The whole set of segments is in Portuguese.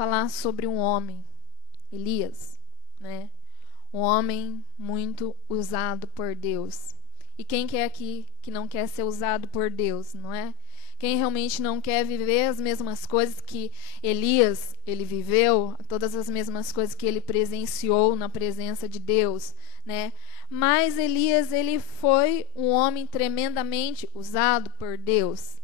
falar sobre um homem, Elias, né? Um homem muito usado por Deus. E quem quer aqui que não quer ser usado por Deus, não é? Quem realmente não quer viver as mesmas coisas que Elias, ele viveu, todas as mesmas coisas que ele presenciou na presença de Deus, né? Mas Elias, ele foi um homem tremendamente usado por Deus.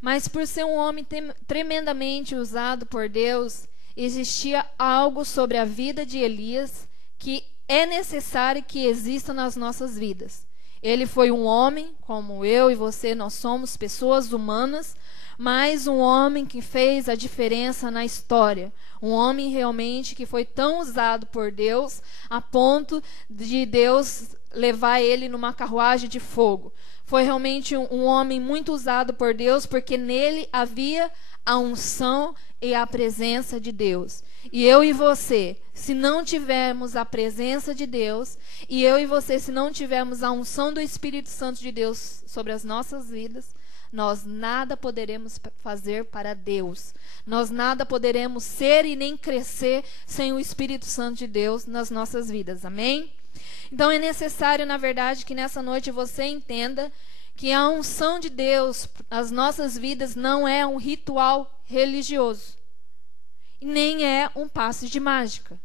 Mas por ser um homem tremendamente usado por Deus, existia algo sobre a vida de Elias que é necessário que exista nas nossas vidas. Ele foi um homem, como eu e você, nós somos pessoas humanas, mas um homem que fez a diferença na história. Um homem realmente que foi tão usado por Deus, a ponto de Deus levar ele numa carruagem de fogo. Foi realmente um homem muito usado por Deus, porque nele havia a unção e a presença de Deus. E eu e você, se não tivermos a presença de Deus, e eu e você, se não tivermos a unção do Espírito Santo de Deus sobre as nossas vidas, nós nada poderemos fazer para Deus. Nós nada poderemos ser e nem crescer sem o Espírito Santo de Deus nas nossas vidas. Amém? Então é necessário, na verdade, que nessa noite você entenda que a unção de Deus nas nossas vidas não é um ritual religioso. Nem é um passe de mágica.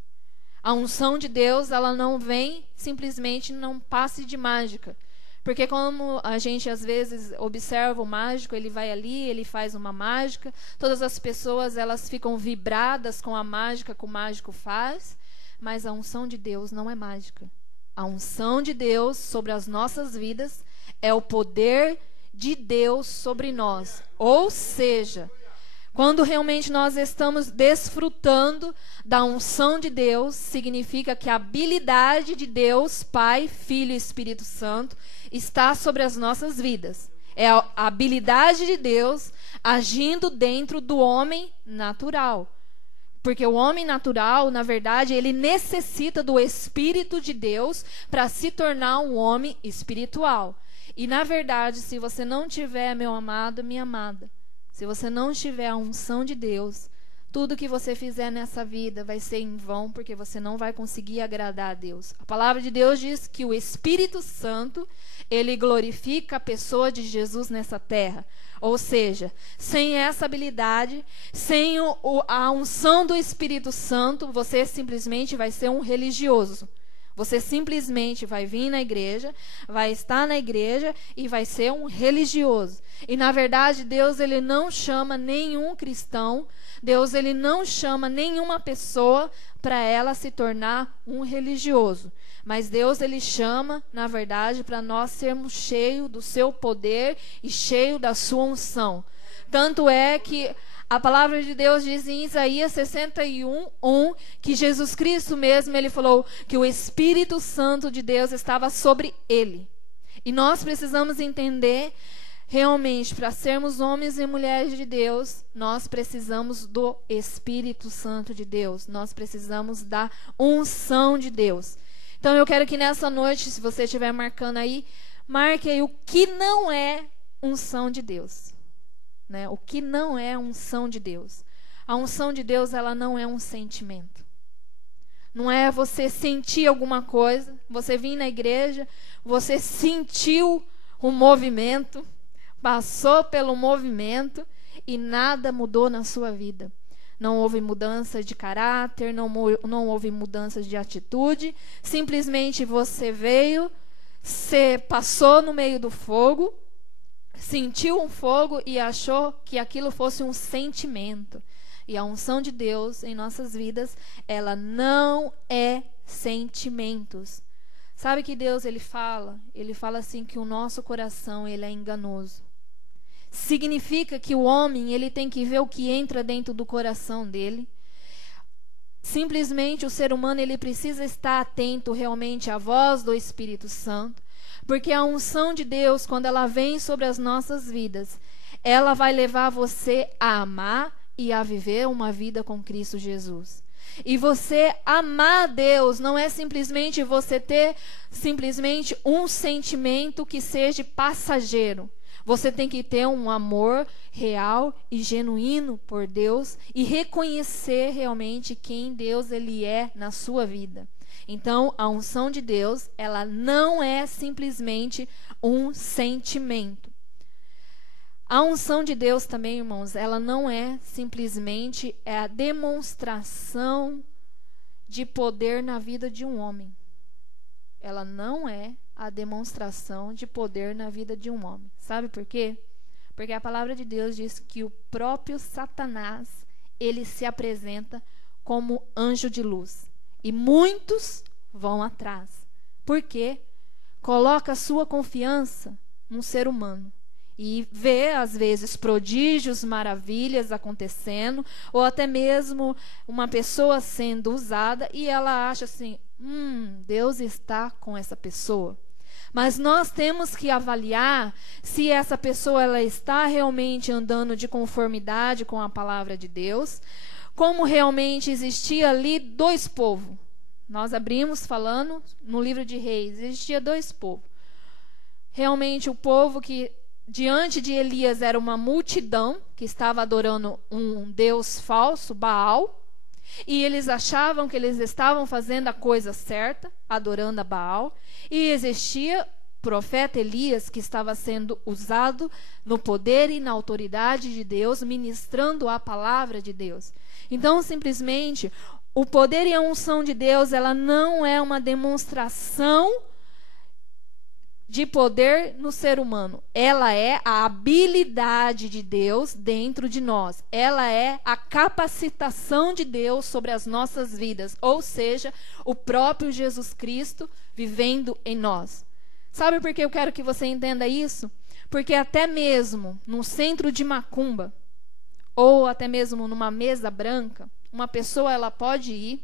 A unção de Deus, ela não vem simplesmente num passe de mágica. Porque como a gente às vezes observa o mágico, ele vai ali, ele faz uma mágica, todas as pessoas elas ficam vibradas com a mágica que o mágico faz, mas a unção de Deus não é mágica. A unção de Deus sobre as nossas vidas é o poder de Deus sobre nós. Ou seja, quando realmente nós estamos desfrutando da unção de Deus, significa que a habilidade de Deus, Pai, Filho e Espírito Santo, está sobre as nossas vidas. É a habilidade de Deus agindo dentro do homem natural. Porque o homem natural, na verdade, ele necessita do Espírito de Deus para se tornar um homem espiritual. E, na verdade, se você não tiver, meu amado, minha amada, se você não tiver a unção de Deus, tudo que você fizer nessa vida vai ser em vão, porque você não vai conseguir agradar a Deus. A palavra de Deus diz que o Espírito Santo, ele glorifica a pessoa de Jesus nessa terra. Ou seja, sem essa habilidade, sem a unção do Espírito Santo, você simplesmente vai ser um religioso. Você simplesmente vai vir na igreja, vai estar na igreja e vai ser um religioso. E na verdade, Deus ele não chama nenhum cristão, Deus ele não chama nenhuma pessoa para ela se tornar um religioso. Mas Deus ele chama, na verdade, para nós sermos cheios do seu poder e cheios da sua unção. Tanto é que a palavra de Deus diz em Isaías 61:1 que Jesus Cristo mesmo, ele falou que o Espírito Santo de Deus estava sobre ele. E nós precisamos entender, realmente, para sermos homens e mulheres de Deus, nós precisamos do Espírito Santo de Deus. Nós precisamos da unção de Deus. Então eu quero que nessa noite, se você estiver marcando aí, marque aí o que não é unção de Deus. Né? O que não é unção de Deus. A unção de Deus, ela não é um sentimento. Não é você sentir alguma coisa, você vir na igreja, você sentiu um movimento, passou pelo movimento e nada mudou na sua vida. Não houve mudança de caráter, não houve mudança de atitude, simplesmente você veio, você passou no meio do fogo, sentiu um fogo e achou que aquilo fosse um sentimento. E a unção de Deus em nossas vidas, ela não é sentimentos. Sabe que Deus ele fala? Ele fala assim que o nosso coração ele é enganoso. Significa que o homem ele tem que ver o que entra dentro do coração dele. Simplesmente o ser humano ele precisa estar atento realmente à voz do Espírito Santo. Porque a unção de Deus, quando ela vem sobre as nossas vidas, ela vai levar você a amar e a viver uma vida com Cristo Jesus. E você amar a Deus não é simplesmente você ter simplesmente um sentimento que seja passageiro. Você tem que ter um amor real e genuíno por Deus e reconhecer realmente quem Deus ele é na sua vida. Então, a unção de Deus, ela não é simplesmente um sentimento. A unção de Deus também, irmãos, ela não é simplesmente a demonstração de poder na vida de um homem. Ela não é a demonstração de poder na vida de um homem. Sabe por quê? Porque a palavra de Deus diz que o próprio Satanás, ele se apresenta como anjo de luz. E muitos vão atrás. Por quê? Coloca a sua confiança num ser humano. E vê, às vezes, prodígios, maravilhas acontecendo, ou até mesmo uma pessoa sendo usada, e ela acha assim, Deus está com essa pessoa. Mas nós temos que avaliar se essa pessoa ela está realmente andando de conformidade com a palavra de Deus, como realmente existia ali dois povos. Nós abrimos falando no livro de Reis, existia dois povos. Realmente o povo que diante de Elias era uma multidão que estava adorando um deus falso, Baal, e eles achavam que eles estavam fazendo a coisa certa, adorando a Baal, e existia o profeta Elias que estava sendo usado no poder e na autoridade de Deus, ministrando a palavra de Deus. Então, simplesmente, o poder e a unção de Deus, ela não é uma demonstração de poder no ser humano. Ela é a habilidade de Deus dentro de nós. Ela é a capacitação de Deus sobre as nossas vidas. Ou seja, o próprio Jesus Cristo vivendo em nós. Sabe por que eu quero que você entenda isso? Porque até mesmo no centro de macumba, ou até mesmo numa mesa branca, uma pessoa ela pode ir,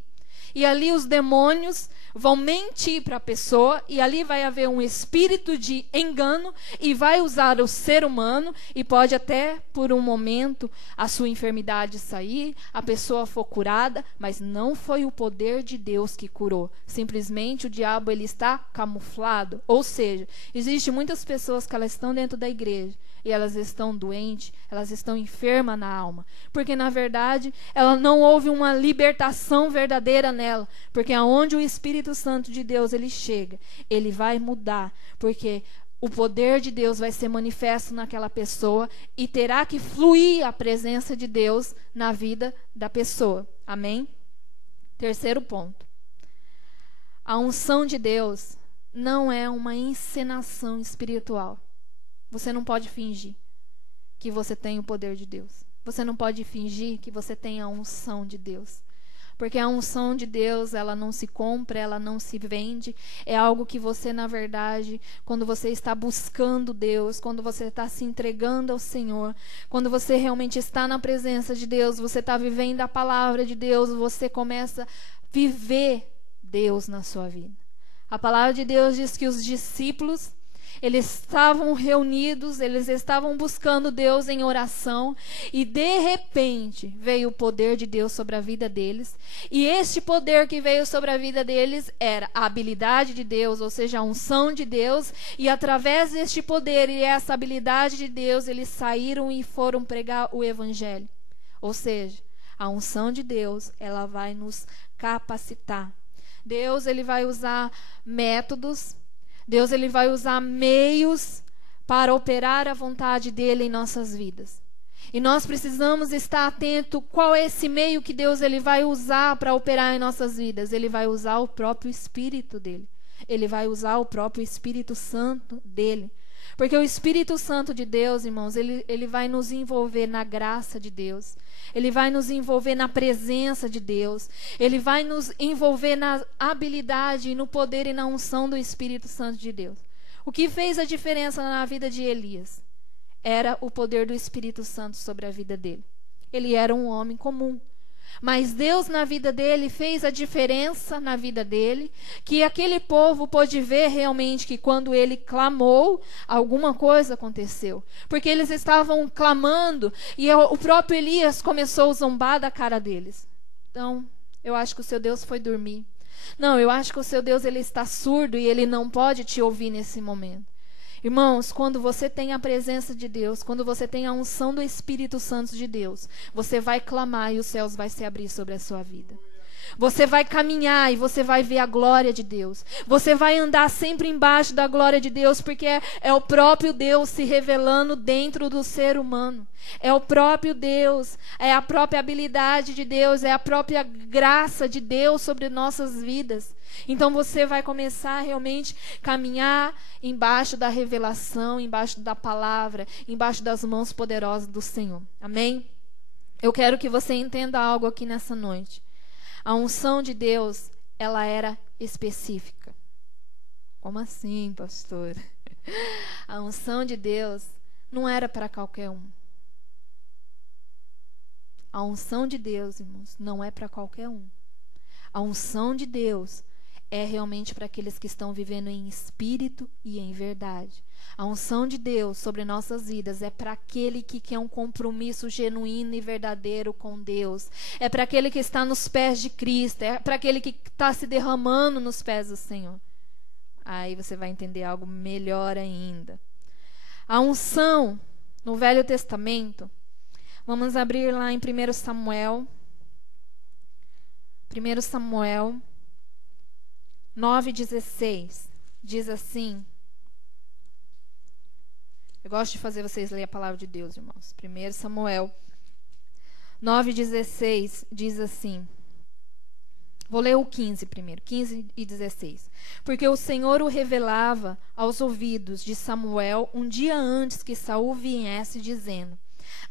e ali os demônios vão mentir para a pessoa, e ali vai haver um espírito de engano, e vai usar o ser humano, e pode até, por um momento, a sua enfermidade sair, a pessoa for curada, mas não foi o poder de Deus que curou. Simplesmente o diabo ele está camuflado. Ou seja, existem muitas pessoas que elas estão dentro da igreja, e elas estão doentes, elas estão enfermas na alma. Porque, na verdade, ela não houve uma libertação verdadeira nela. Porque aonde o Espírito Santo de Deus ele chega, ele vai mudar. Porque o poder de Deus vai ser manifesto naquela pessoa e terá que fluir a presença de Deus na vida da pessoa. Amém? Terceiro ponto. A unção de Deus não é uma encenação espiritual. Você não pode fingir que você tem o poder de Deus. Você não pode fingir que você tem a unção de Deus. Porque a unção de Deus, ela não se compra, ela não se vende. É algo que você, na verdade, quando você está buscando Deus, quando você está se entregando ao Senhor, quando você realmente está na presença de Deus, você está vivendo a palavra de Deus, você começa a viver Deus na sua vida. A palavra de Deus diz que os discípulos, eles estavam reunidos, eles estavam buscando Deus em oração e de repente veio o poder de Deus sobre a vida deles. E este poder que veio sobre a vida deles era a habilidade de Deus, ou seja, a unção de Deus. E através deste poder e essa habilidade de Deus, eles saíram e foram pregar o evangelho. Ou seja, a unção de Deus, ela vai nos capacitar. Deus, ele vai usar métodos, Deus ele vai usar meios para operar a vontade dele em nossas vidas. E nós precisamos estar atento qual é esse meio que Deus ele vai usar para operar em nossas vidas. Ele vai usar o próprio Espírito dele. Ele vai usar o próprio Espírito Santo dele. Porque o Espírito Santo de Deus, irmãos, ele vai nos envolver na graça de Deus. Ele vai nos envolver na presença de Deus. Ele vai nos envolver na habilidade, no poder e na unção do Espírito Santo de Deus. O que fez a diferença na vida de Elias era o poder do Espírito Santo sobre a vida dele. Ele era um homem comum. Mas Deus na vida dele fez a diferença na vida dele, que aquele povo pôde ver realmente que quando ele clamou, alguma coisa aconteceu. Porque eles estavam clamando e o próprio Elias começou a zombar da cara deles. Então, eu acho que o seu Deus foi dormir. Não, eu acho que o seu Deus ele está surdo e ele não pode te ouvir nesse momento. Irmãos, quando você tem a presença de Deus, quando você tem a unção do Espírito Santo de Deus, você vai clamar e os céus vai se abrir sobre a sua vida. Você vai caminhar e você vai ver a glória de Deus. Você vai andar sempre embaixo da glória de Deus, porque é o próprio Deus se revelando dentro do ser humano. É o próprio Deus, é a própria habilidade de Deus, é a própria graça de Deus sobre nossas vidas. Então você vai começar a realmente caminhar embaixo da revelação, embaixo da palavra, embaixo das mãos poderosas do Senhor. Amém? Eu quero que você entenda algo aqui nessa noite. A unção de Deus, ela era específica. Como assim, pastor? A unção de Deus não era para qualquer um. A unção de Deus, irmãos, não é para qualquer um. A unção de Deus é realmente para aqueles que estão vivendo em espírito e em verdade. A unção de Deus sobre nossas vidas é para aquele que quer um compromisso genuíno e verdadeiro com Deus. É para aquele que está nos pés de Cristo. É para aquele que está se derramando nos pés do Senhor. Aí você vai entender algo melhor ainda. A unção no Velho Testamento, vamos abrir lá em 1 Samuel. 1 Samuel 9,16. Diz assim. Eu gosto de fazer vocês lerem a palavra de Deus, irmãos. 1 Samuel 9,16 diz assim. Vou ler o 15 primeiro, 15 e 16. Porque o Senhor o revelava aos ouvidos de Samuel um dia antes que Saul viesse, dizendo: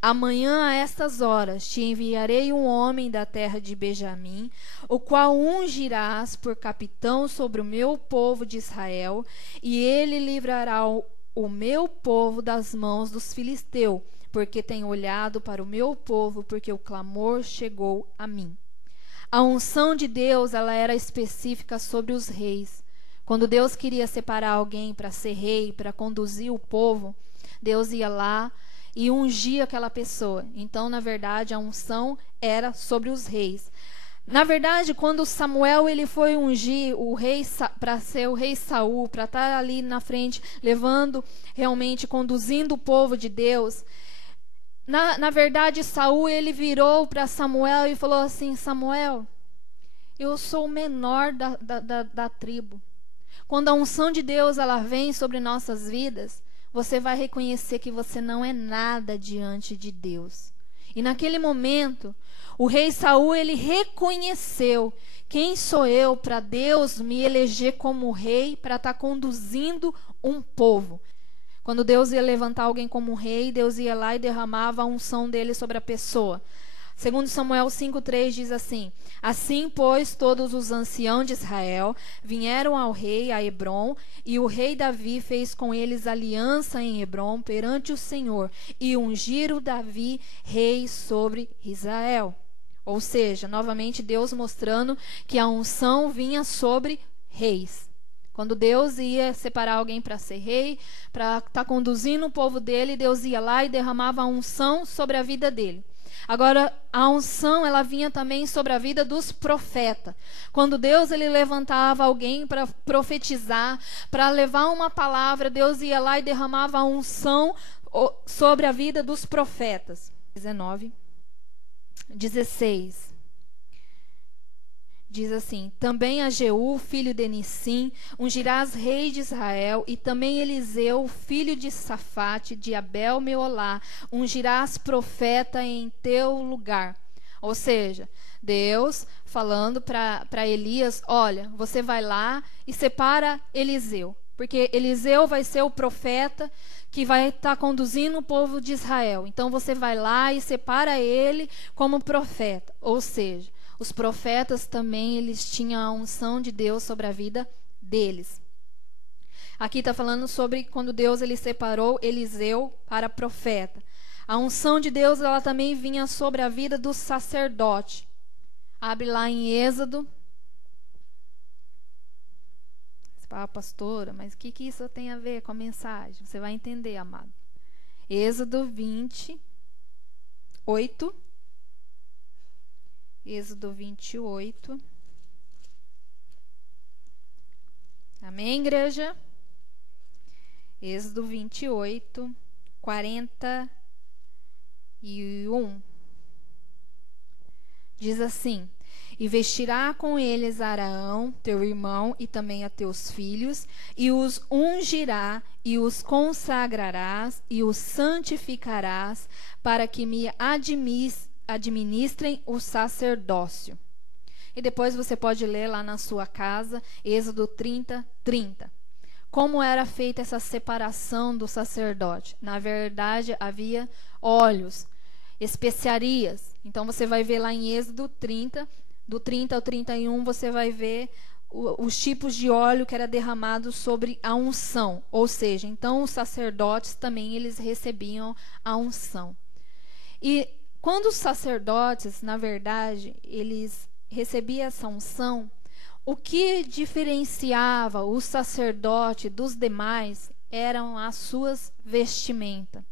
amanhã a estas horas te enviarei um homem da terra de Benjamim, o qual ungirás por capitão sobre o meu povo de Israel, e ele livrará o meu povo das mãos dos filisteus, porque tem olhado para o meu povo, porque o clamor chegou a mim. A unção de Deus, ela era específica sobre os reis. Quando Deus queria separar alguém para ser rei, para conduzir o povo, Deus ia lá e ungia aquela pessoa. Então, na verdade, a unção era sobre os reis. Na verdade, quando Samuel ele foi ungir o rei para ser o rei Saul, para estar ali na frente, levando, realmente conduzindo o povo de Deus, na verdade, Saul ele virou para Samuel e falou assim: Samuel, eu sou o menor da tribo. Quando a unção de Deus ela vem sobre nossas vidas, você vai reconhecer que você não é nada diante de Deus. E naquele momento, o rei Saul ele reconheceu: quem sou eu para Deus me eleger como rei para estar conduzindo um povo? Quando Deus ia levantar alguém como rei, Deus ia lá e derramava a unção dele sobre a pessoa. Segundo Samuel 5,3 diz assim: assim, pois, todos os anciãos de Israel vieram ao rei a Hebrom, e o rei Davi fez com eles aliança em Hebrom perante o Senhor, e ungiram Davi rei sobre Israel. Ou seja, novamente Deus mostrando que a unção vinha sobre reis. Quando Deus ia separar alguém para ser rei, para estar conduzindo o povo dele, Deus ia lá e derramava a unção sobre a vida dele. Agora, a unção, ela vinha também sobre a vida dos profetas. Quando Deus ele levantava alguém para profetizar, para levar uma palavra, Deus ia lá e derramava a unção sobre a vida dos profetas. 16. Diz assim: também a Jeú, filho de Nissim, ungirás rei de Israel, e também Eliseu, filho de Safate, de Abel Meolá, ungirás profeta em teu lugar. Ou seja, Deus falando para Elias: olha, você vai lá e separa Eliseu, porque Eliseu vai ser o profeta que vai estar conduzindo o povo de Israel. Então você vai lá e separa ele como profeta. Ou seja, os profetas também, eles tinham a unção de Deus sobre a vida deles. Aqui está falando sobre quando Deus ele separou Eliseu para profeta. A unção de Deus ela também vinha sobre a vida do sacerdote. Abre lá em Êxodo. Você fala: pastora, mas o que isso tem a ver com a mensagem? Você vai entender, amado. Êxodo 28. Êxodo 28. Amém, igreja? Êxodo 28, 41. Diz assim: e vestirá com eles Araão, teu irmão, e também a teus filhos, e os ungirá, e os consagrarás, e os santificarás, para que me administrem o sacerdócio. E depois você pode ler lá na sua casa, Êxodo 30, 30. Como era feita essa separação do sacerdote? Na verdade, havia óleos, especiarias. Então você vai ver lá em Êxodo 30, do 30 ao 31, você vai ver os tipos de óleo que era derramado sobre a unção. Ou seja, então os sacerdotes também eles recebiam a unção. E quando os sacerdotes, na verdade, eles recebiam essa unção, o que diferenciava o sacerdote dos demais eram as suas vestimentas.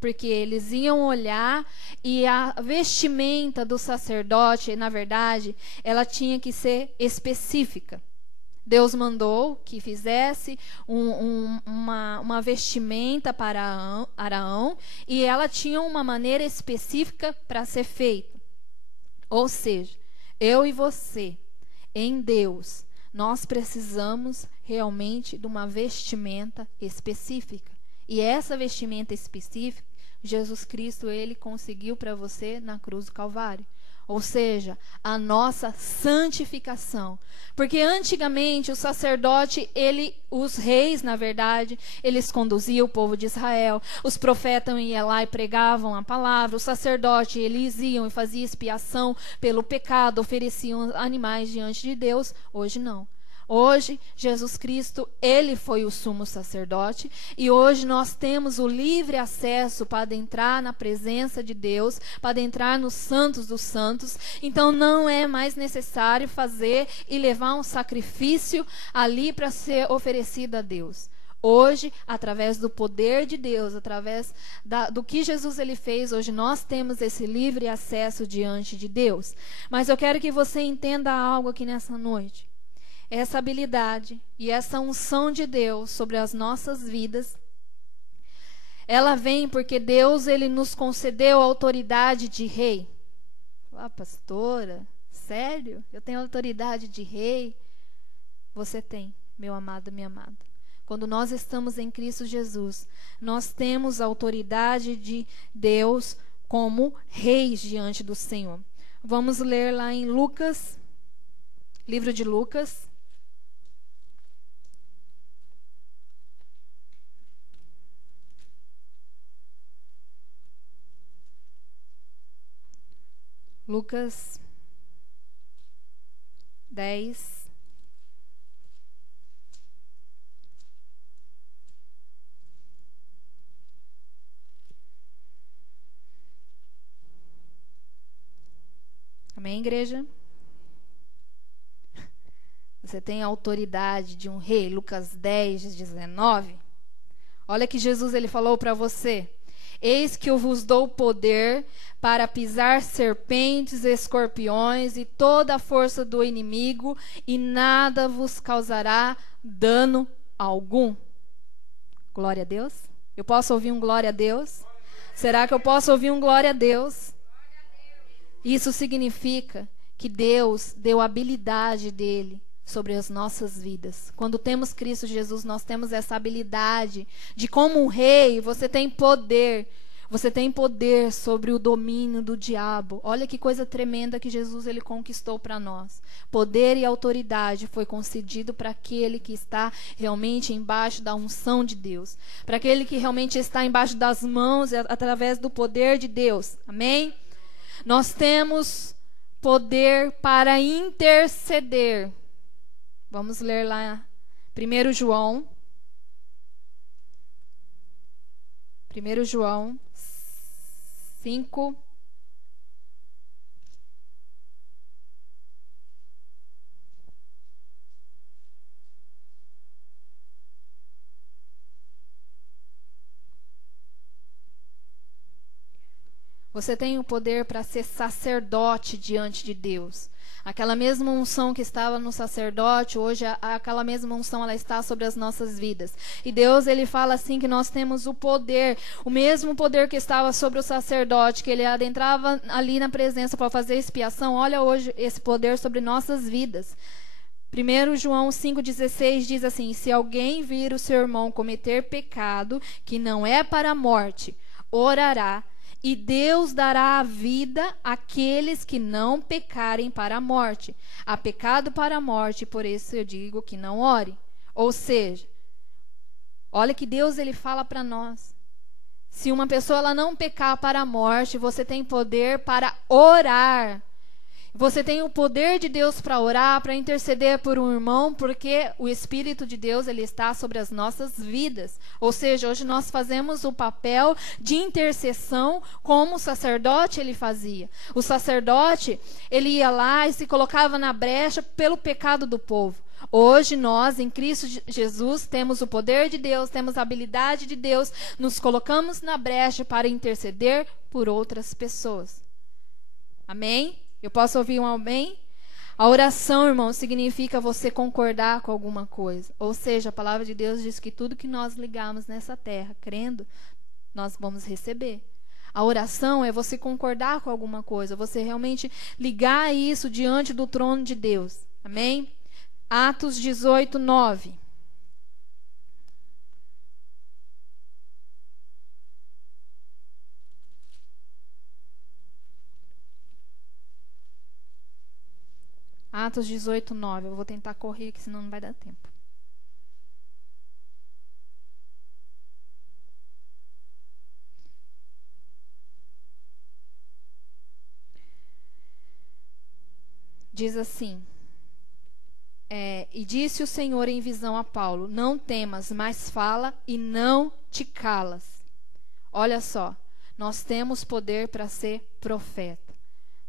Porque eles iam olhar e a vestimenta do sacerdote, na verdade, ela tinha que ser específica. Deus mandou que fizesse uma vestimenta para Araão e ela tinha uma maneira específica para ser feita. Ou seja, eu e você, em Deus, nós precisamos realmente de uma vestimenta específica. E essa vestimenta específica, Jesus Cristo, ele conseguiu para você na cruz do Calvário. Ou seja, a nossa santificação. Porque antigamente o sacerdote, os reis, na verdade, eles conduziam o povo de Israel. Os profetas iam lá e pregavam a palavra. O sacerdote, eles iam e faziam expiação pelo pecado, ofereciam animais diante de Deus. Hoje não. Hoje, Jesus Cristo, ele foi o sumo sacerdote e hoje nós temos o livre acesso para entrar na presença de Deus, para entrar nos santos dos santos. Então, não é mais necessário fazer e levar um sacrifício ali para ser oferecido a Deus. Hoje, através do poder de Deus, através do que Jesus ele fez, hoje nós temos esse livre acesso diante de Deus. Mas eu quero que você entenda algo aqui nessa noite. Essa habilidade e essa unção de Deus sobre as nossas vidas, ela vem porque Deus ele nos concedeu a autoridade de rei. Ah, pastora, sério? Eu tenho autoridade de rei? Você tem, meu amado, minha amada. Quando nós estamos em Cristo Jesus, nós temos a autoridade de Deus como reis diante do Senhor. Vamos ler lá em Lucas, livro de Lucas. Lucas 10. Amém, igreja? Você tem a autoridade de um rei. Lucas 10, 19. Olha que Jesus ele falou para você. Eis que eu vos dou poder para pisar serpentes, escorpiões e toda a força do inimigo, e nada vos causará dano algum. Glória a Deus. Eu posso ouvir um glória a Deus? Será que eu posso ouvir um glória a Deus? Isso significa que Deus deu a habilidade dele sobre as nossas vidas. Quando temos Cristo Jesus, nós temos essa habilidade de, como um rei, você tem poder. Você tem poder sobre o domínio do diabo. Olha que coisa tremenda que Jesus ele conquistou para nós. Poder e autoridade foi concedido para aquele que está realmente embaixo da unção de Deus. Para aquele que realmente está embaixo das mãos através do poder de Deus. Amém? Nós temos poder para interceder. Vamos ler lá 1 João. 1 João 5. Você tem o poder para ser sacerdote diante de Deus. Aquela mesma unção que estava no sacerdote, hoje aquela mesma unção ela está sobre as nossas vidas. E Deus, ele fala assim que nós temos o poder, o mesmo poder que estava sobre o sacerdote, que ele adentrava ali na presença para fazer expiação. Olha hoje esse poder sobre nossas vidas. 1 João 5,16 diz assim: se alguém vir o seu irmão cometer pecado que não é para a morte, orará, e Deus dará a vida àqueles que não pecarem para a morte. Há pecado para a morte, por isso eu digo que não ore. Ou seja, olha que Deus ele fala para nós. Se uma pessoa ela não pecar para a morte, você tem poder para orar. Você tem o poder de Deus para orar, para interceder por um irmão, porque o Espírito de Deus ele está sobre as nossas vidas. Ou seja, hoje nós fazemos o papel de intercessão como o sacerdote ele fazia. O sacerdote, ele ia lá e se colocava na brecha pelo pecado do povo. Hoje nós, em Cristo Jesus, temos o poder de Deus, temos a habilidade de Deus, nos colocamos na brecha para interceder por outras pessoas. Amém? Eu posso ouvir um amém? A oração, irmão, significa você concordar com alguma coisa. Ou seja, a palavra de Deus diz que tudo que nós ligarmos nessa terra, crendo, nós vamos receber. A oração é você concordar com alguma coisa, você realmente ligar isso diante do trono de Deus. Amém? Atos 18, 9. Atos 18, 9. Eu vou tentar correr aqui, senão não vai dar tempo. Diz assim: e disse o Senhor em visão a Paulo: não temas, mas fala e não te calas. Olha só, nós temos poder para ser profeta.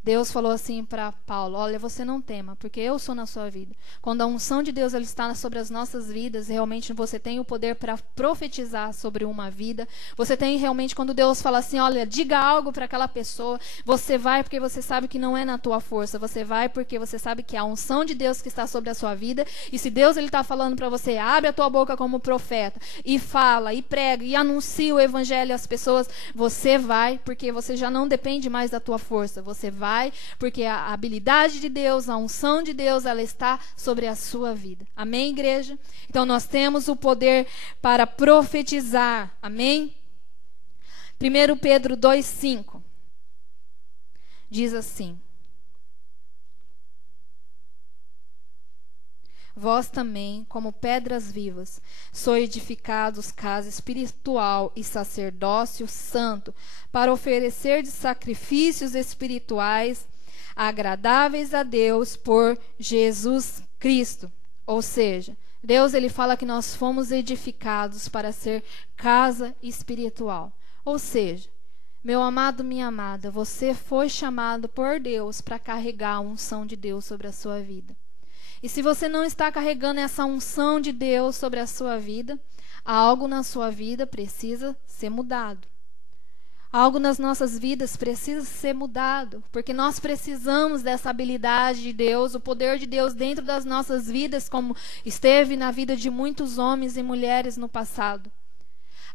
Deus falou assim para Paulo: olha, você não tema, porque eu sou na sua vida. Quando a unção de Deus ela está sobre as nossas vidas, realmente você tem o poder para profetizar sobre uma vida. Você tem realmente, quando Deus fala assim: olha, diga algo para aquela pessoa, você vai porque você sabe que não é na tua força. Você vai porque você sabe que a unção de Deus que está sobre a sua vida. E se Deus ele está falando para você, abre a tua boca como profeta e fala, e prega, e anuncia o evangelho às pessoas, você vai porque você já não depende mais da tua força. Você vai porque a habilidade de Deus, a unção de Deus, ela está sobre a sua vida. Amém, igreja? Então, nós temos o poder para profetizar. Amém? 1 Pedro 2,5 diz assim: vós também, como pedras vivas, sois edificados casa espiritual e sacerdócio santo, para oferecer de sacrifícios espirituais agradáveis a Deus por Jesus Cristo. Ou seja, Deus ele fala que nós fomos edificados para ser casa espiritual. Ou seja, meu amado, minha amada, você foi chamado por Deus para carregar a unção de Deus sobre a sua vida. E se você não está carregando essa unção de Deus sobre a sua vida, algo na sua vida precisa ser mudado. Algo nas nossas vidas precisa ser mudado, porque nós precisamos dessa habilidade de Deus, o poder de Deus dentro das nossas vidas, como esteve na vida de muitos homens e mulheres no passado.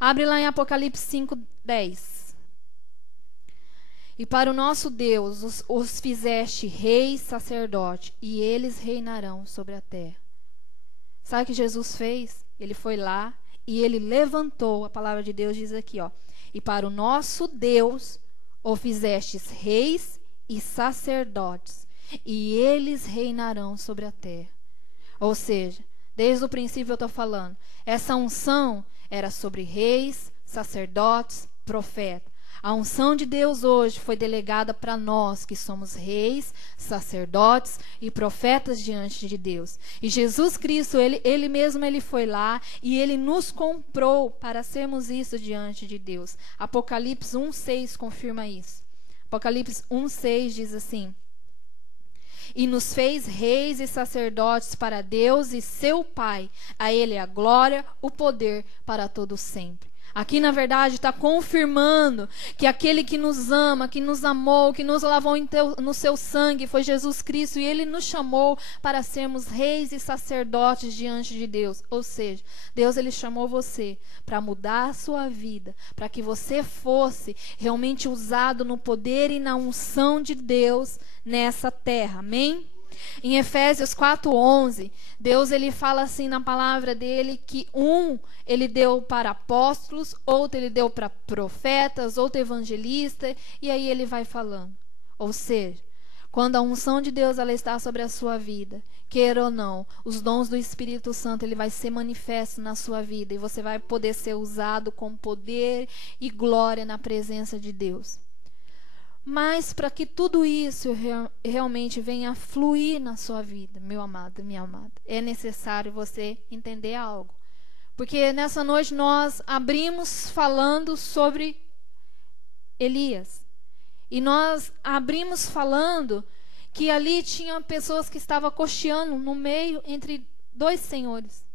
Abre lá em Apocalipse 5:10. E para o nosso Deus os fizeste reis, sacerdote, e eles reinarão sobre a terra. Sabe o que Jesus fez? Ele foi lá e ele levantou, a palavra de Deus diz aqui, ó. E para o nosso Deus o fizestes reis e sacerdotes, e eles reinarão sobre a terra. Ou seja, desde o princípio eu estou falando, essa unção era sobre reis, sacerdotes, profetas. A unção de Deus hoje foi delegada para nós, que somos reis, sacerdotes e profetas diante de Deus. E Jesus Cristo, ele mesmo ele foi lá e ele nos comprou para sermos isso diante de Deus. Apocalipse 1:6 confirma isso. Apocalipse 1:6 diz assim: e nos fez reis e sacerdotes para Deus e seu Pai. A ele a glória, o poder para todo sempre. Aqui, na verdade, está confirmando que aquele que nos ama, que nos amou, que nos lavou no seu sangue foi Jesus Cristo, e Ele nos chamou para sermos reis e sacerdotes diante de Deus. Ou seja, Deus Ele chamou você para mudar a sua vida, para que você fosse realmente usado no poder e na unção de Deus nessa terra. Amém? Em Efésios 4:11, Deus ele fala assim na palavra dele que ele deu para apóstolos, outro ele deu para profetas, outro evangelista, e aí ele vai falando. Ou seja, quando a unção de Deus ela está sobre a sua vida, queira ou não, os dons do Espírito Santo ele vai ser manifesto na sua vida e você vai poder ser usado com poder e glória na presença de Deus. Mas para que tudo isso realmente venha a fluir na sua vida, meu amado, minha amada, é necessário você entender algo. Porque nessa noite nós abrimos falando sobre Elias. E nós abrimos falando que ali tinha pessoas que estavam cocheando no meio entre dois senhores.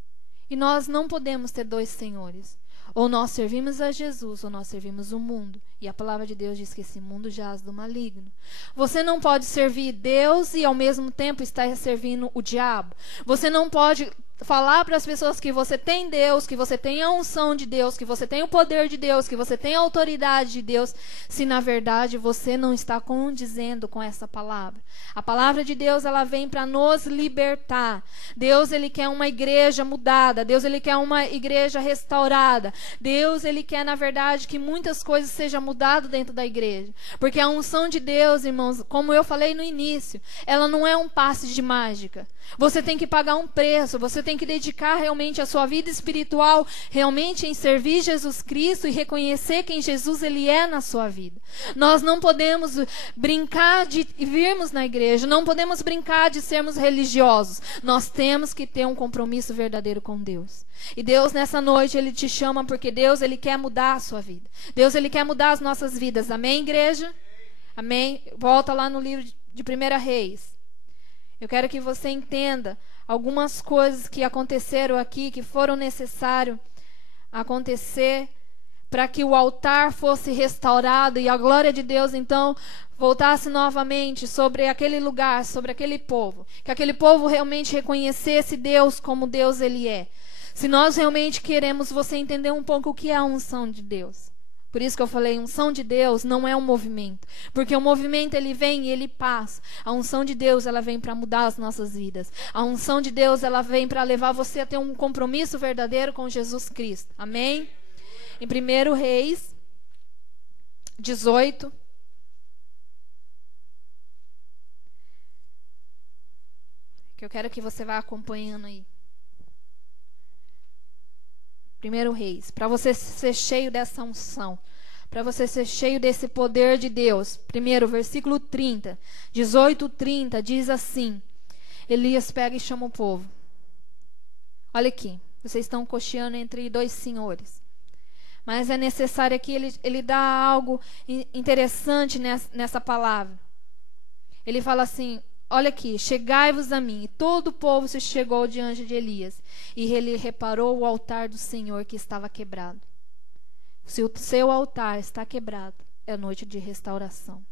E nós não podemos ter dois senhores. Ou nós servimos a Jesus, ou nós servimos o mundo. E a palavra de Deus diz que esse mundo jaz do maligno. Você não pode servir Deus e ao mesmo tempo estar servindo o diabo. Você não pode falar para as pessoas que você tem Deus, que você tem a unção de Deus, que você tem o poder de Deus, que você tem a autoridade de Deus, se na verdade você não está condizendo com essa palavra. A palavra de Deus, ela vem para nos libertar. Deus, ele quer uma igreja mudada. Deus, ele quer uma igreja restaurada. Deus, ele quer, na verdade, que muitas coisas sejam mudadas dentro da igreja. Porque a unção de Deus, irmãos, como eu falei no início, ela não é um passe de mágica. Você tem que pagar um preço, você tem que dedicar realmente a sua vida espiritual, realmente em servir Jesus Cristo e reconhecer quem Jesus ele é na sua vida. Nós não podemos brincar de virmos na igreja, não podemos brincar de sermos religiosos. Nós temos que ter um compromisso verdadeiro com Deus. E Deus nessa noite ele te chama porque Deus ele quer mudar a sua vida. Deus ele quer mudar as nossas vidas. Amém, igreja? Amém? Volta lá no livro de 1 Reis. Eu quero que você entenda algumas coisas que aconteceram aqui, que foram necessárias acontecer para que o altar fosse restaurado e a glória de Deus, então, voltasse novamente sobre aquele lugar, sobre aquele povo. Que aquele povo realmente reconhecesse Deus como Deus ele é. Se nós realmente queremos você entender um pouco o que é a unção de Deus. Por isso que eu falei, unção de Deus não é um movimento. Porque o movimento, ele vem e ele passa. A unção de Deus, ela vem para mudar as nossas vidas. A unção de Deus, ela vem para levar você a ter um compromisso verdadeiro com Jesus Cristo. Amém? Em 1 Reis 18. Que eu quero que você vá acompanhando aí. 1 Reis, para você ser cheio dessa unção, para você ser cheio desse poder de Deus. Primeiro, versículo 30, 18:30, diz assim: Elias pega e chama o povo. Olha aqui, vocês estão cocheando entre dois senhores. Mas é necessário aqui, ele dá algo interessante nessa palavra. Ele fala assim: olha aqui, chegai-vos a mim. E todo o povo se chegou diante de Elias. E ele reparou o altar do Senhor que estava quebrado. Se o seu altar está quebrado, é noite de restauração.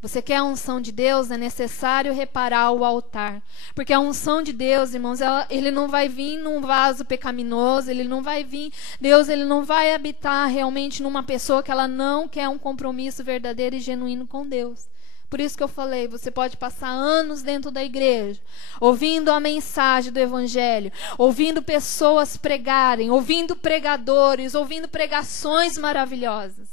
Você quer a unção de Deus? É necessário reparar o altar. Porque a unção de Deus, irmãos, ele não vai vir num vaso pecaminoso, ele não vai vir, Deus ele não vai habitar realmente numa pessoa que ela não quer um compromisso verdadeiro e genuíno com Deus. Por isso que eu falei, você pode passar anos dentro da igreja, ouvindo a mensagem do evangelho, ouvindo pessoas pregarem, ouvindo pregadores, ouvindo pregações maravilhosas.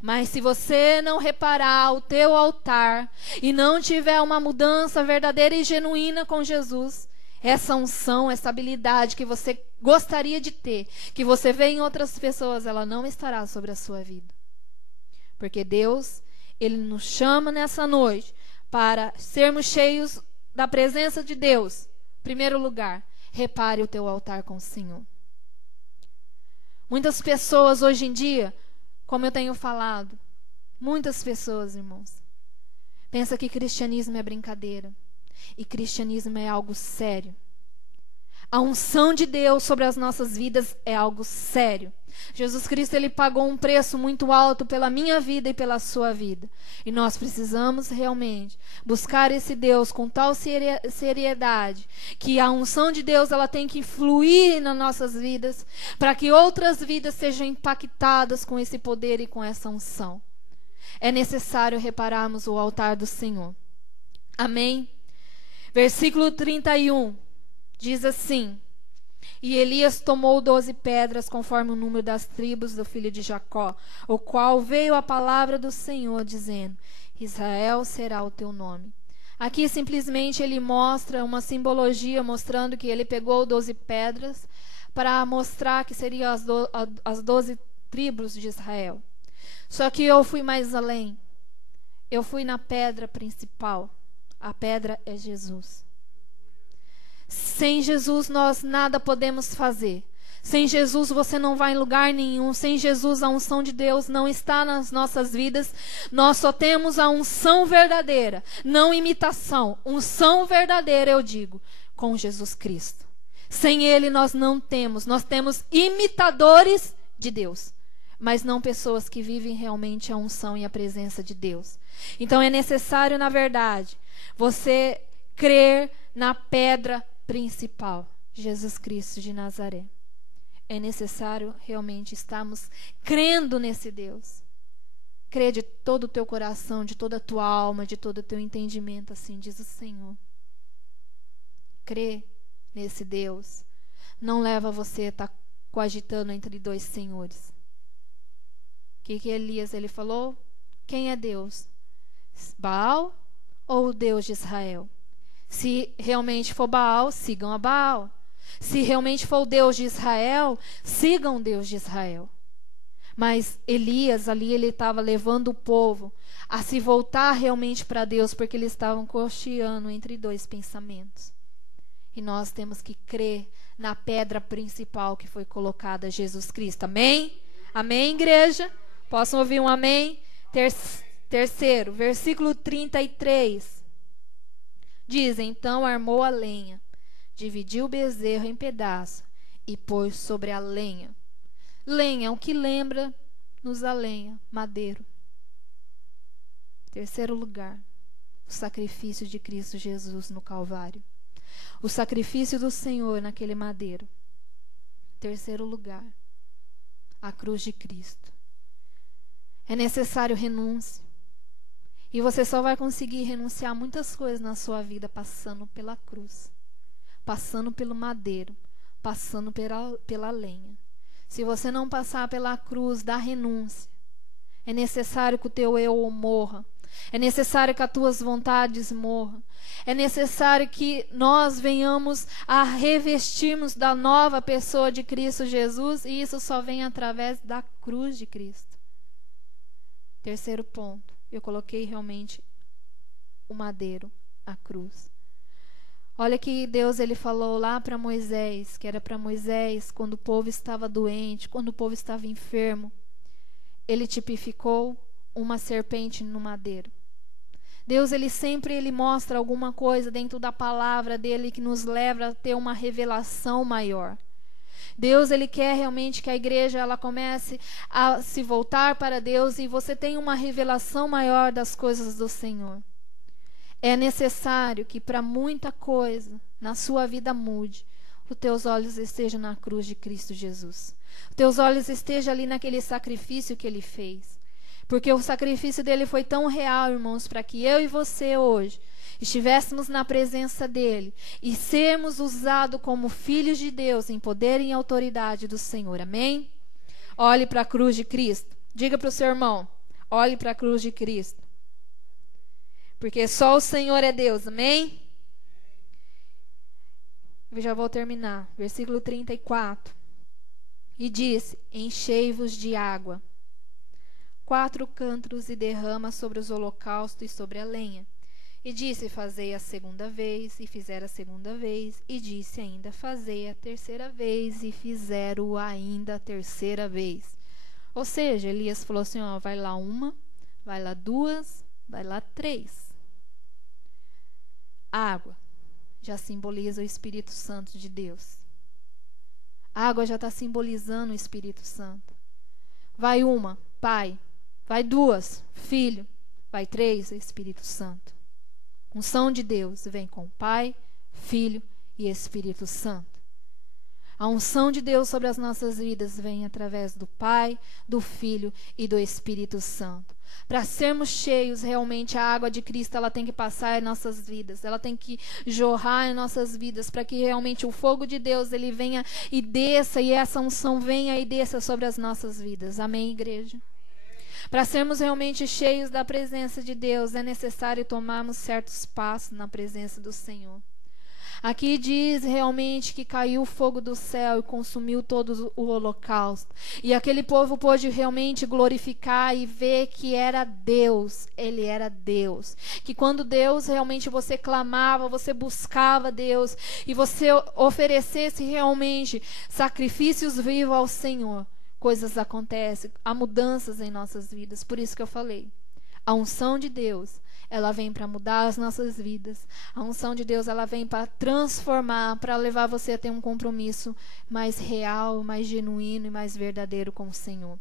Mas se você não reparar o teu altar e não tiver uma mudança verdadeira e genuína com Jesus, essa unção, essa habilidade que você gostaria de ter, que você vê em outras pessoas, ela não estará sobre a sua vida. Porque Deus, Ele nos chama nessa noite para sermos cheios da presença de Deus. Em primeiro lugar, repare o teu altar com o Senhor. Muitas pessoas hoje em dia, como eu tenho falado, muitas pessoas, irmãos, pensam que cristianismo é brincadeira. E cristianismo é algo sério. A unção de Deus sobre as nossas vidas é algo sério. Jesus Cristo, ele pagou um preço muito alto pela minha vida e pela sua vida. E nós precisamos realmente buscar esse Deus com tal seriedade, que a unção de Deus, ela tem que fluir nas nossas vidas, para que outras vidas sejam impactadas com esse poder e com essa unção. É necessário repararmos o altar do Senhor. Amém? Versículo 31 diz assim: E Elias tomou 12 pedras, conforme o número das tribos do filho de Jacó, o qual veio a palavra do Senhor, dizendo: Israel será o teu nome. Aqui simplesmente ele mostra uma simbologia, mostrando que ele pegou 12 pedras para mostrar que seriam as 12 tribos de Israel. Só que eu fui mais além. Eu fui na pedra principal. A pedra é Jesus. Sem Jesus nós nada podemos fazer. Sem Jesus você não vai em lugar nenhum. Sem Jesus a unção de Deus não está nas nossas vidas. Nós só temos a unção verdadeira, não imitação. Unção verdadeira, eu digo, com Jesus Cristo. Sem Ele nós não temos. Nós temos imitadores de Deus, mas não pessoas que vivem realmente a unção e a presença de Deus. Então é necessário, na verdade, você crer na pedra principal, Jesus Cristo de Nazaré. É necessário realmente estarmos crendo nesse Deus. Crê de todo o teu coração, de toda a tua alma, de todo o teu entendimento, assim diz o Senhor. Crê nesse Deus. Não leva você a estar coagitando entre dois senhores. O que Elias ele falou? Quem é Deus? Baal ou o Deus de Israel? Se realmente for Baal, sigam a Baal. Se realmente for o Deus de Israel, sigam o Deus de Israel. Mas Elias ali, ele estava levando o povo a se voltar realmente para Deus, porque eles estavam cocheando entre dois pensamentos. E nós temos que crer na pedra principal que foi colocada, Jesus Cristo. Amém? Amém, igreja? Possam ouvir um amém? Terceiro, versículo 33. Diz: Então armou a lenha, dividiu o bezerro em pedaços e pôs sobre a lenha. Lenha, o que lembra-nos a lenha? Madeiro. Terceiro lugar, o sacrifício de Cristo Jesus no Calvário. O sacrifício do Senhor naquele madeiro. Terceiro lugar, a cruz de Cristo. É necessário renúncia. E você só vai conseguir renunciar a muitas coisas na sua vida passando pela cruz, passando pelo madeiro, passando pela lenha. Se você não passar pela cruz da renúncia, é necessário que o teu eu morra. É necessário que as tuas vontades morram. É necessário que nós venhamos a revestirmos da nova pessoa de Cristo Jesus, e isso só vem através da cruz de Cristo. Terceiro ponto, eu coloquei realmente o madeiro, a cruz. Olha que Deus ele falou lá para Moisés, que era para Moisés quando o povo estava doente, quando o povo estava enfermo. Ele tipificou uma serpente no madeiro. Deus ele sempre mostra alguma coisa dentro da palavra dele que nos leva a ter uma revelação maior. Deus ele quer realmente que a igreja ela comece a se voltar para Deus e você tenha uma revelação maior das coisas do Senhor. É necessário que para muita coisa na sua vida mude, os teus olhos estejam na cruz de Cristo Jesus. Os teus olhos estejam ali naquele sacrifício que ele fez. Porque o sacrifício dele foi tão real, irmãos, para que eu e você hoje estivéssemos na presença dele e sermos usados como filhos de Deus em poder e em autoridade do Senhor. Amém? Olhe para a cruz de Cristo. Diga para o seu irmão, olhe para a cruz de Cristo. Porque só o Senhor é Deus. Amém? Eu já vou terminar. Versículo 34. E disse: enchei-vos de água 4 cântaro e derrama sobre os holocaustos e sobre a lenha. E disse: fazei a segunda vez, e fizeram a segunda vez. E disse ainda: fazei a terceira vez, e fizeram ainda a terceira vez. Ou seja, Elias falou assim: ó, vai lá 1, vai lá 2, vai lá 3. A água já simboliza o Espírito Santo de Deus. A água já está simbolizando o Espírito Santo. Vai uma, Pai. Vai duas, Filho. Vai três, Espírito Santo. Unção de Deus vem com Pai, Filho e Espírito Santo. A unção de Deus sobre as nossas vidas vem através do Pai, do Filho e do Espírito Santo. Para sermos cheios, realmente a água de Cristo ela tem que passar em nossas vidas. Ela tem que jorrar em nossas vidas para que realmente o fogo de Deus ele venha e desça e essa unção venha e desça sobre as nossas vidas. Amém, igreja? Para sermos realmente cheios da presença de Deus, é necessário tomarmos certos passos na presença do Senhor. Aqui diz realmente que caiu o fogo do céu e consumiu todo o holocausto. E aquele povo pôde realmente glorificar e ver que era Deus. Ele era Deus. Que quando Deus realmente você clamava, você buscava Deus e você oferecesse realmente sacrifícios vivos ao Senhor, coisas acontecem, há mudanças em nossas vidas. Por isso que eu falei. A unção de Deus, ela vem para mudar as nossas vidas. A unção de Deus, ela vem para transformar, para levar você a ter um compromisso mais real, mais genuíno e mais verdadeiro com o Senhor.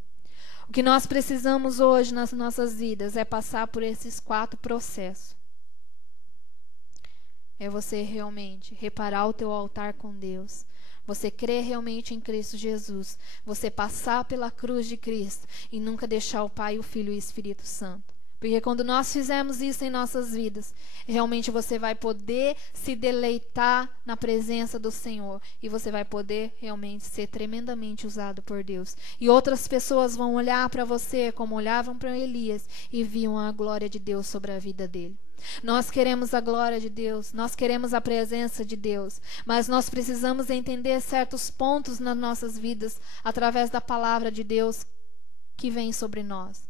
O que nós precisamos hoje nas nossas vidas é passar por esses 4 processos. É você realmente reparar o teu altar com Deus. Você crer realmente em Cristo Jesus. Você passar pela cruz de Cristo e nunca deixar o Pai, o Filho e o Espírito Santo. Porque quando nós fizermos isso em nossas vidas, realmente você vai poder se deleitar na presença do Senhor. E você vai poder realmente ser tremendamente usado por Deus. E outras pessoas vão olhar para você como olhavam para Elias e viam a glória de Deus sobre a vida dele. Nós queremos a glória de Deus, nós queremos a presença de Deus, mas nós precisamos entender certos pontos nas nossas vidas através da palavra de Deus que vem sobre nós.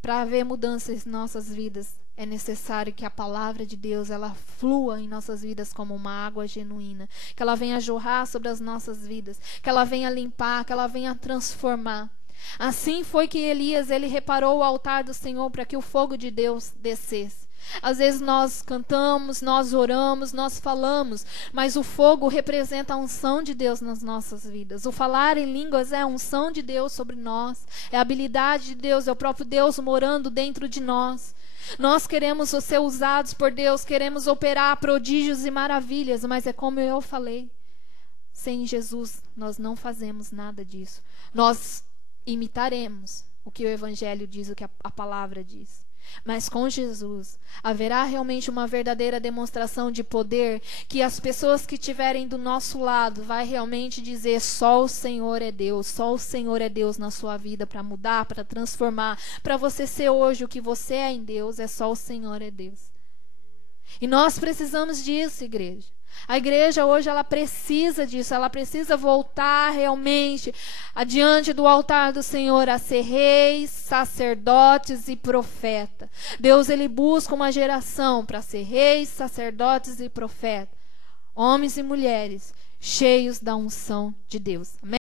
Para haver mudanças em nossas vidas, é necessário que a palavra de Deus ela flua em nossas vidas como uma água genuína, que ela venha jorrar sobre as nossas vidas, que ela venha limpar, que ela venha transformar. Assim foi que Elias ele reparou o altar do Senhor para que o fogo de Deus descesse. Às vezes nós cantamos, nós oramos, nós falamos, mas o fogo representa a unção de Deus nas nossas vidas. O falar em línguas é a unção de Deus sobre nós, é a habilidade de Deus, é o próprio Deus morando dentro de nós. Nós queremos ser usados por Deus, queremos operar prodígios e maravilhas, mas é como eu falei, sem Jesus nós não fazemos nada disso. Nós imitaremos o que o Evangelho diz, o que a palavra diz. Mas com Jesus haverá realmente uma verdadeira demonstração de poder que as pessoas que estiverem do nosso lado vai realmente dizer só o Senhor é Deus, só o Senhor é Deus na sua vida para mudar, para transformar, para você ser hoje o que você é em Deus, é só o Senhor é Deus. E nós precisamos disso, igreja. A igreja hoje ela precisa disso, ela precisa voltar realmente adiante do altar do Senhor a ser reis, sacerdotes e profeta. Deus ele busca uma geração para ser reis, sacerdotes e profetas, homens e mulheres cheios da unção de Deus. Amém?